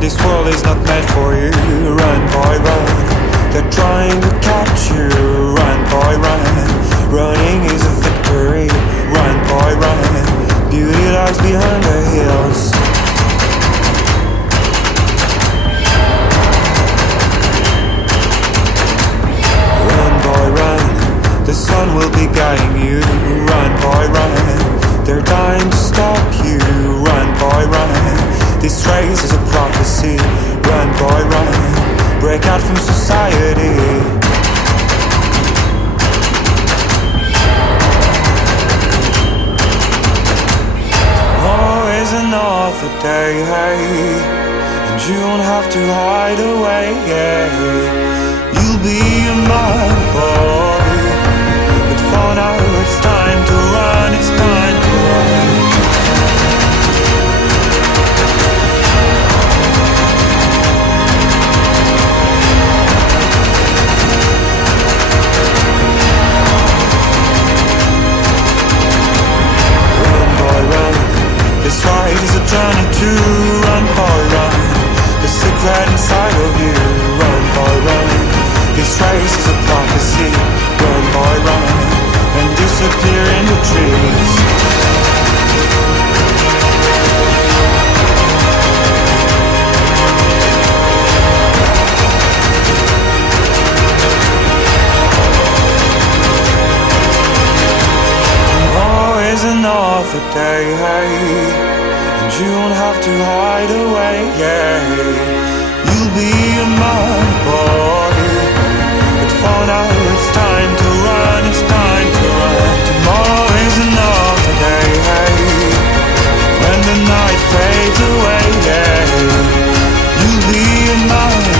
This world is not meant for you. Run, boy, run. They're trying to catch you. Run, boy, run. Running is a victory. Run, boy, run. Beauty lies behind the hills. Run, boy, run. The sun will be guiding you. Run, boy, run. They're dying to stop you. Run, boy, run. This race is a prophecy. Run, boy, run. Break out from society. Tomorrow is another day, hey, and you don't have to hide away, yeah. You'll be a man, boy, but for now it's time to run, it's time to run. This ride is a journey to run, boy, run. The secret inside of you, run, boy, run. This race is a prophecy, run, boy, run. And disappear in the trees. Tomorrow is another day, hey, and you don't have to hide away, yeah. You'll be a man, boy, but for now it's time to run, it's time to run. Tomorrow is another day, hey, when the night fades away, yeah. You'll be a man.